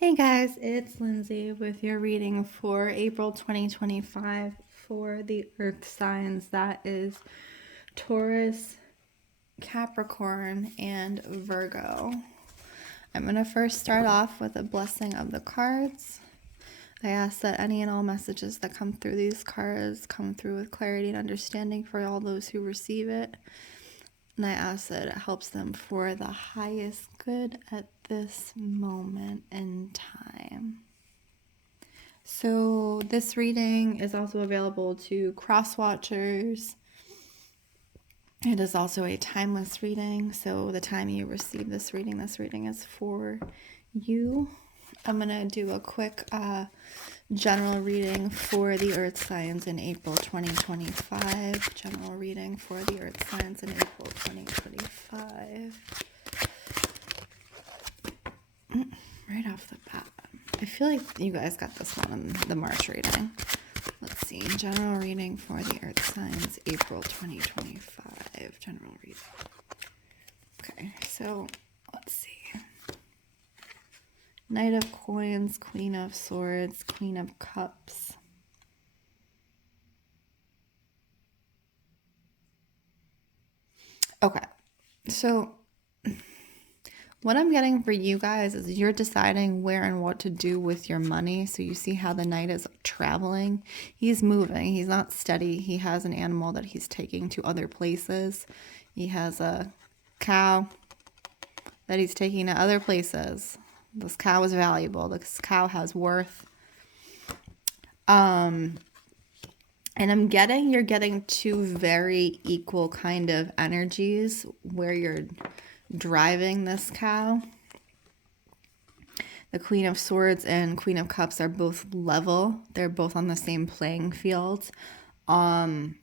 Hey guys, it's Lindsay with your reading for April 2025 for the earth signs. That is Taurus, Capricorn, and Virgo. I'm going to first start off with a blessing of the cards. I ask that any and all messages that come through these cards come through with clarity and understanding for all those who receive it. And I ask that it helps them for the highest good at this moment in time. So this reading is also available to cross watchers. It is also a timeless reading. So the time you receive this reading is for you. I'm going to do a quick general reading for the earth signs in April 2025. General reading for the earth signs in April 2025. Right off the bat. I feel like you guys got this one in the March reading. Let's see. General reading for the earth signs, April 2025. General reading. Okay, so let's see. Knight of Coins, Queen of Swords, Queen of Cups. Okay, so what I'm getting for you guys is you're deciding where and what to do with your money. So you see how the knight is traveling. He's moving. He's not steady. He has an animal that he's taking to other places. He has a cow that he's taking to other places. This cow is valuable. This cow has worth. And you're getting two very equal kind of energies where you're driving this cow. The Queen of Swords and Queen of Cups are both level. They're both on the same playing field. The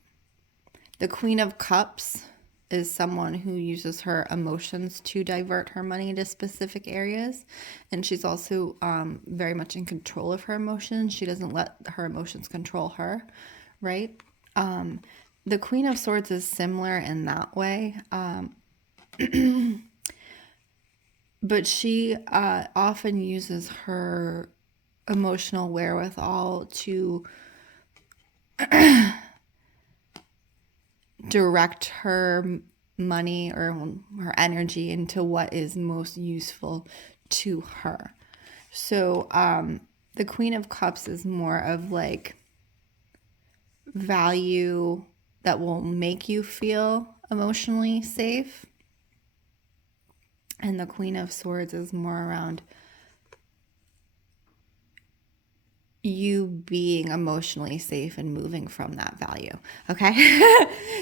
Queen of Cups is someone who uses her emotions to divert her money to specific areas. And she's also very much in control of her emotions. She doesn't let her emotions control her, right? The Queen of Swords is similar in that way. But she often uses her emotional wherewithal to direct her money or her energy into what is most useful to her. So the Queen of Cups is more of like value that will make you feel emotionally safe. And the Queen of Swords is more around you being emotionally safe and moving from that value. Okay.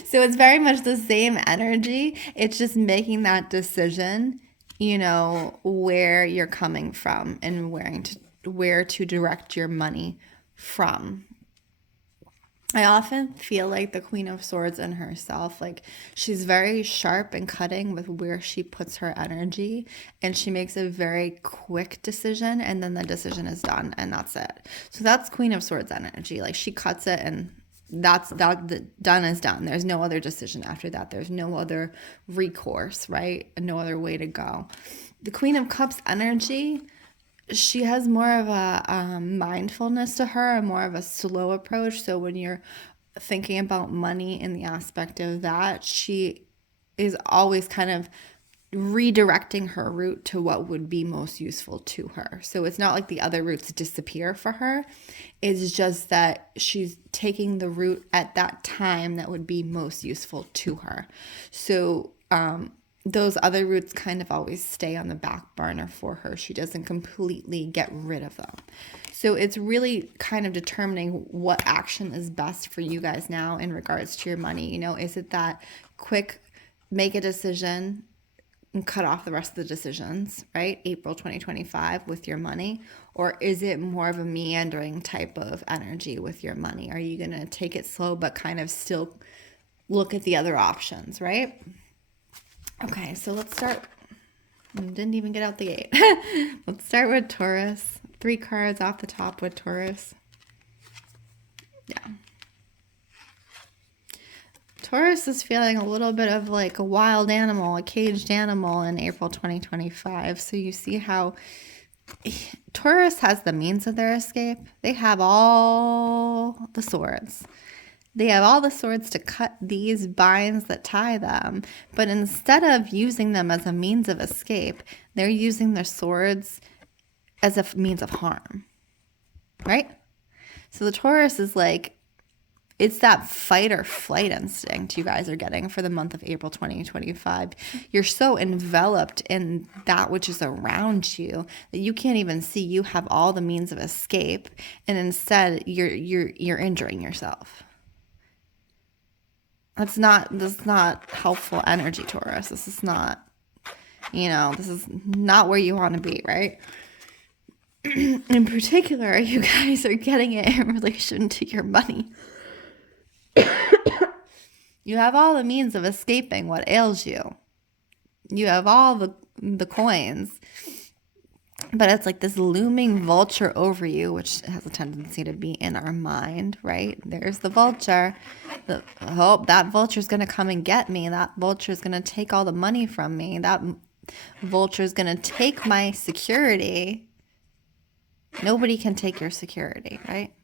So it's very much the same energy. It's just making that decision, where you're coming from and where to direct your money from. I often feel like the Queen of Swords in herself, like she's very sharp and cutting with where she puts her energy, and she makes a very quick decision and then the decision is done and that's it. So that's Queen of Swords energy. Like she cuts it and the done is done. There's no other decision after that. There's no other recourse, right? No other way to go. The Queen of Cups energy, she has more of a mindfulness to her and more of a slow approach. So when you're thinking about money in the aspect of that, she is always kind of redirecting her route to what would be most useful to her. So it's not like the other routes disappear for her. It's just that she's taking the route at that time that would be most useful to her. So those other routes kind of always stay on the back burner for her. She doesn't completely get rid of them. So it's really kind of determining what action is best for you guys now in regards to your money. Is it that quick, make a decision and cut off the rest of the decisions, right? April 2025 with your money? Or is it more of a meandering type of energy with your money? Are you going to take it slow but kind of still look at the other options, right? Okay, so let's start. Didn't even get out the gate. Let's start with Taurus. 3 cards off the top with Taurus. Yeah. Taurus is feeling a little bit of like a wild animal, a caged animal in April 2025. So you see how Taurus has the means of their escape. They have all the swords. They have all the swords to cut these binds that tie them. But instead of using them as a means of escape, they're using their swords as a means of harm. Right? So the Taurus is like, it's that fight or flight instinct you guys are getting for the month of April 2025. You're so enveloped in that which is around you that you can't even see you have all the means of escape, and instead you're injuring yourself. That's not helpful energy, Taurus. This is not, this is not where you want to be, right? In particular, you guys are getting it in relation to your money. You have all the means of escaping what ails you. You have all the coins. But it's like this looming vulture over you, which has a tendency to be in our mind, right? There's the vulture. That vulture is going to come and get me. That vulture is going to take all the money from me. That vulture is going to take my security. Nobody can take your security, right?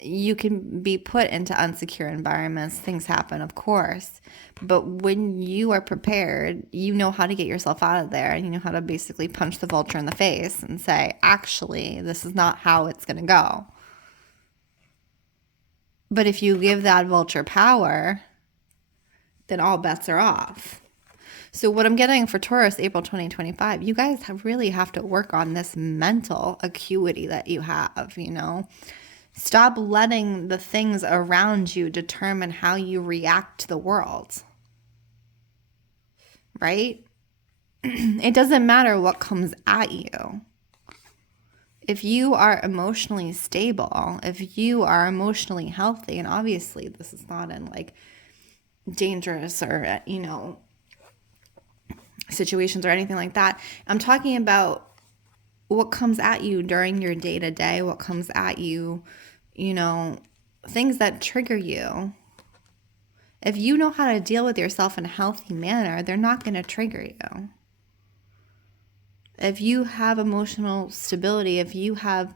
You can be put into unsecure environments. Things happen, of course. But when you are prepared, you know how to get yourself out of there. And you know how to basically punch the vulture in the face and say, actually, this is not how it's going to go. But if you give that vulture power, then all bets are off. So what I'm getting for Taurus, April 2025, you guys really have to work on this mental acuity that you have, Stop letting the things around you determine how you react to the world, right? It doesn't matter what comes at you. If you are emotionally stable, if you are emotionally healthy, and obviously this is not in like dangerous or, situations or anything like that. I'm talking about what comes at you during your day-to-day, what comes at you, things that trigger you. If you know how to deal with yourself in a healthy manner, they're not going to trigger you. If you have emotional stability, if you have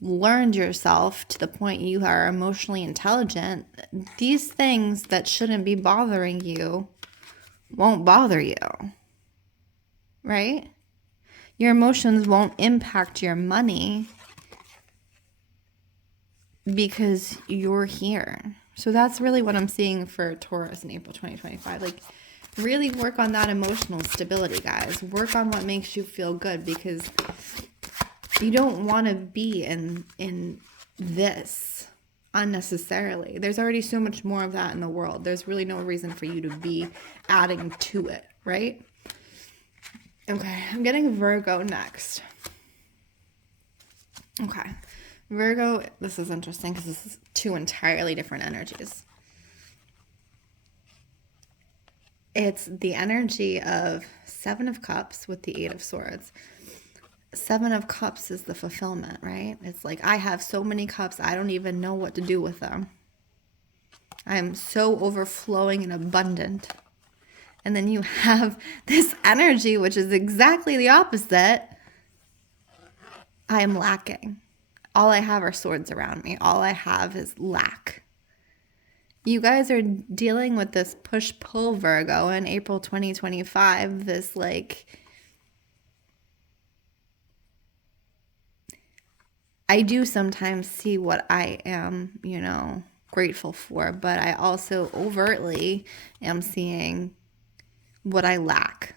learned yourself to the point you are emotionally intelligent, these things that shouldn't be bothering you won't bother you, right? Your emotions won't impact your money because you're here. So that's really what I'm seeing for Taurus in April 2025. Like, really work on that emotional stability, guys. Work on what makes you feel good, because you don't want to be in this unnecessarily. There's already so much more of that in the world. There's really no reason for you to be adding to it, right? Okay, I'm getting Virgo next. Okay. Virgo, this is interesting because this is two entirely different energies. It's the energy of Seven of Cups with the Eight of Swords. Seven of Cups is the fulfillment, right? It's like, I have so many cups, I don't even know what to do with them. I am so overflowing and abundant. And then you have this energy, which is exactly the opposite. I am lacking. All I have are swords around me. All I have is lack. You guys are dealing with this push-pull Virgo in April 2025. This I do sometimes see what I am, grateful for, but I also overtly am seeing what I lack.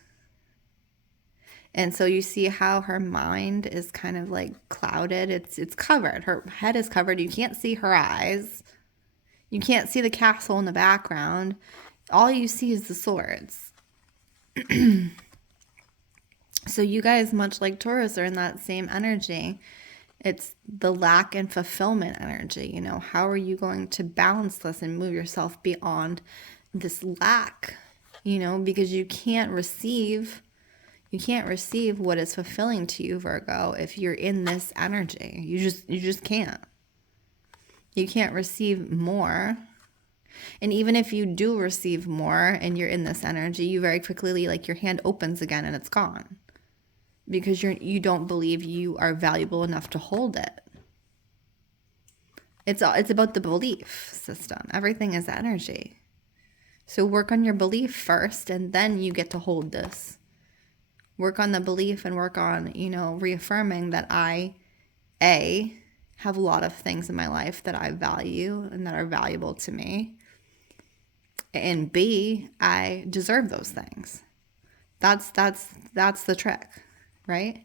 And so you see how her mind is kind of like clouded. It's covered. Her head is covered. You can't see her eyes. You can't see the castle in the background. All you see is the swords. So you guys, much like Taurus, are in that same energy. It's the lack and fulfillment energy. How are you going to balance this and move yourself beyond this lack? Because you can't receive what is fulfilling to you, Virgo, if you're in this energy. You just can't. You can't receive more. And even if you do receive more and you're in this energy, you very quickly, your hand opens again and it's gone. because you don't believe you are valuable enough to hold it. It's about the belief system. Everything is energy. So work on your belief first, and then you get to hold this. Work on the belief and work on, reaffirming that I have a lot of things in my life that I value and that are valuable to me. And B, I deserve those things. That's the trick, right?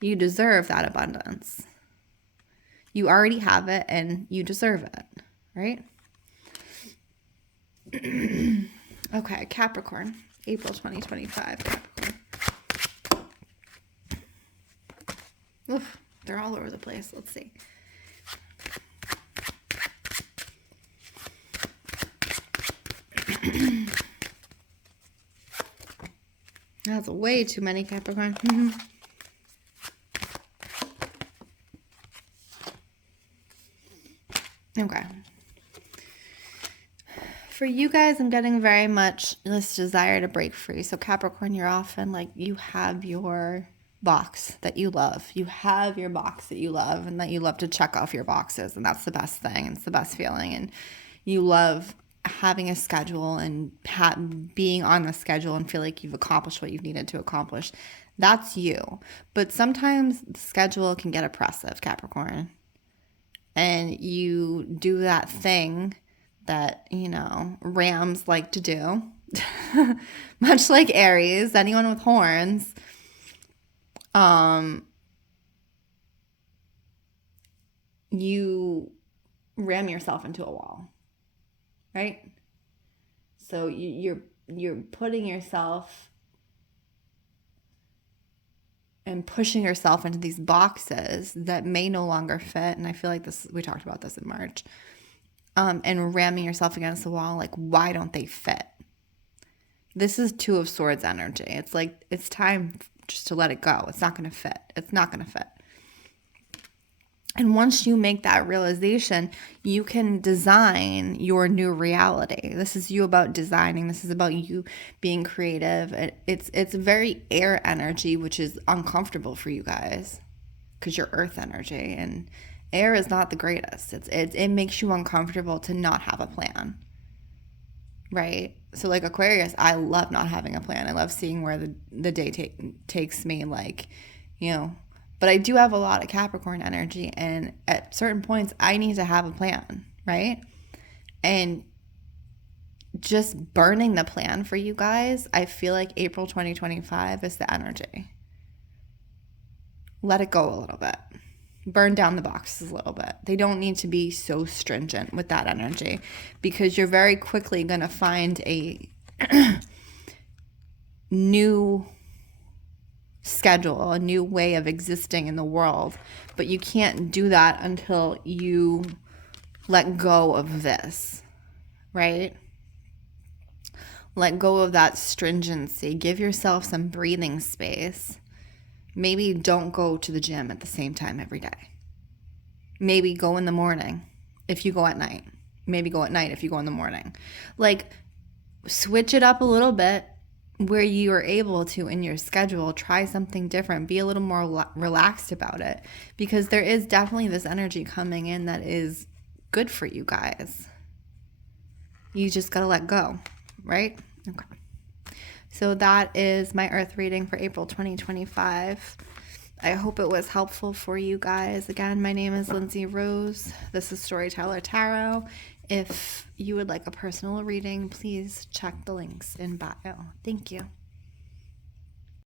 You deserve that abundance. You already have it and you deserve it, right? Okay, Capricorn, April 2025. Capricorn. Oof, they're all over the place. Let's see. That's way too many, Capricorn. Okay. For you guys, I'm getting very much this desire to break free. So Capricorn, you're often like, you have your box that you love. You have your box that you love and that you love to check off your boxes. And that's the best thing. It's the best feeling. And you love having a schedule and being on the schedule and feel like you've accomplished what you've needed to accomplish. That's you. But sometimes the schedule can get oppressive, Capricorn. And you do that thing that, Rams like to do. Much like Aries, anyone with horns. You ram yourself into a wall, right? So you're putting yourself and pushing yourself into these boxes that may no longer fit. And I feel like we talked about this in March. And ramming yourself against the wall, like, why don't they fit? This is Two of Swords energy. It's like, it's time just to let it go. It's not going to fit. It's not going to fit. And once you make that realization, you can design your new reality. This is you about designing. This is about you being creative. It's very air energy, which is uncomfortable for you guys because you're earth energy. And air is not the greatest. It makes you uncomfortable to not have a plan, right? So like Aquarius, I love not having a plan. I love seeing where the day takes me, But I do have a lot of Capricorn energy, and at certain points, I need to have a plan, right? And just burning the plan for you guys, I feel like April 2025 is the energy. Let it go a little bit. Burn down the boxes a little bit. They don't need to be so stringent with that energy because you're very quickly going to find a new schedule, a new way of existing in the world. But you can't do that until you let go of this, right? Let go of that stringency. Give yourself some breathing space. Maybe don't go to the gym at the same time every day. Maybe go in the morning if you go at night. Maybe go at night if you go in the morning. Like, switch it up a little bit where you are able to, in your schedule, try something different. Be a little more relaxed about it because there is definitely this energy coming in that is good for you guys. You just got to let go, right? Okay. So that is my Earth reading for April 2025. I hope it was helpful for you guys. Again, my name is Lindsey Rose. This is Storyteller Tarot. If you would like a personal reading, please check the links in bio. Thank you.